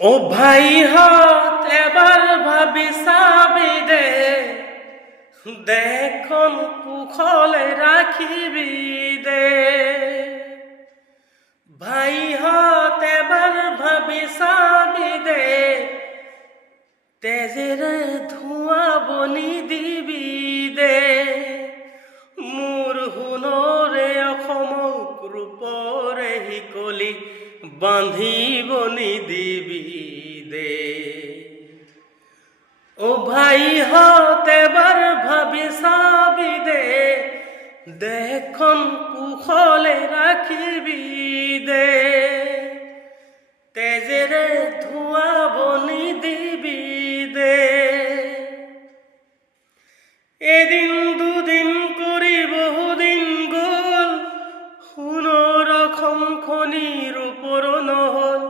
ও ভাই হাত এবাৰ ভাবি চাবি দে, দেখোন কুশলে ৰাখিবি দে। ভাই হাত এবাৰ ভাবি চাবি দে, তেজেৰে ধোঁৱা বনি দিবি দে। মোৰ সোণৰে অসমক ৰূপৰে শিকলি বান্ধিব নিদিবি দে। ও ভাই হাত এবাৰ ভাবি চাবি দে, দেশখন কুশলে ৰাখিবি দে। তেজেৰে ধোঁৱা বনি দিবি দে। এদিন দুদিন কৰি বহুদিন গ'ল, সোণৰ অসম খনিৰ ওপৰ নহ'ল।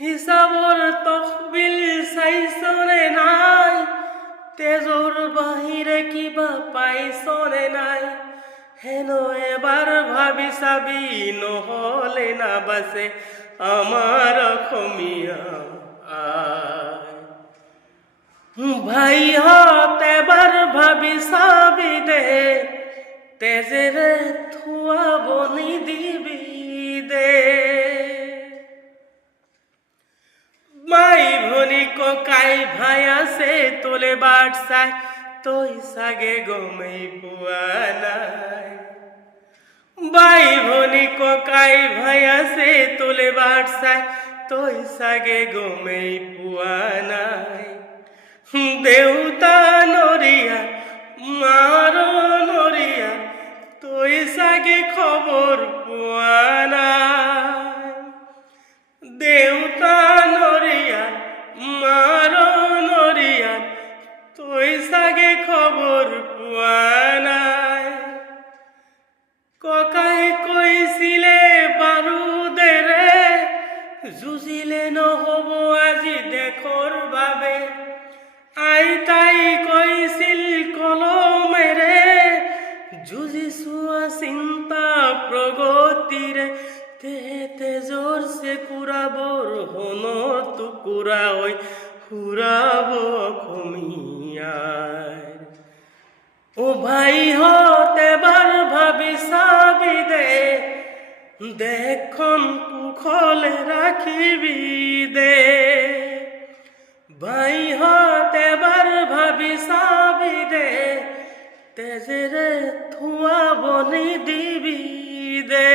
হিচাপৰ তহবিল চাইছনে নাই, তেজৰ বাহিৰে কিবা পাইছনে নাই। হেনো এবাৰ ভাবি চাবি, নহ'লে নাবাচে আমাৰ অসমীয়া আই। ভাই হাত এবাৰ ভাবি চাবি দে, তেজেৰে ধোঁৱা বনি দিবি দে। মাই ভনী ককাই ভাই আছে তোলে বাট চাই, তই চাগে গমেই পোৱা নাই। বাই ভনী ককাই ভাই আছে তোলে বাট চাই, তই চাগে গমেই পোৱা নাই। দেউতা নৰিয়া মাৰ নৰিয়া, তই চাগে খবৰ পোৱা নাই। দেউতা নৰিয়া মাৰ নৰিয়া, তই চাগে খবৰ পোৱা নাই। ককাই কৈছিলে বাৰুদেৰে, যুঁজিলে নহ'ব আজি দেশৰ বাবে। আইতাই কৈছিল কলমেৰে, যুঁজিছো চিন্তা প্ৰগতিৰে। তেজৰ চেকুৰাবোৰ সোণৰ টুকুৰা হৈ ফুৰাব অসমীয়াই। ও ভাই হাত এবাৰ ভাবি চাবি দে, দেশখন কুশলে ৰাখিবি দে। ভাই হাত এবাৰ ভাবি চাবি দে, তেজেৰে ধোঁৱা বনি দিবি দে।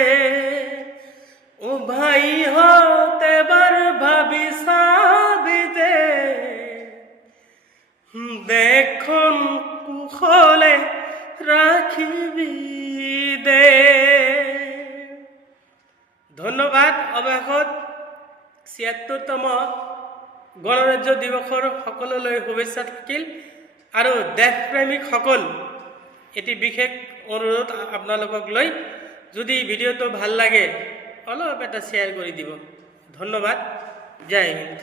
ও ভাই হাত এবাৰ ভাবি চাবি দে, দেশখন কুশলে ৰাখিবি দে। ধন্যবাদ। অৱশেষত ৭৬তম গণৰাজ্য দিৱসৰ সকলোলৈ শুভেচ্ছা থাকিল। আৰু দেশপ্ৰেমিকসকল, এটি বিশেষ অনুৰোধ আপোনালোকক লৈ, যদি ভিডিঅ'টো ভাল লাগে অলপ এটা শ্বেয়াৰ কৰি দিব। ধন্যবাদ। জয় হিন্দ।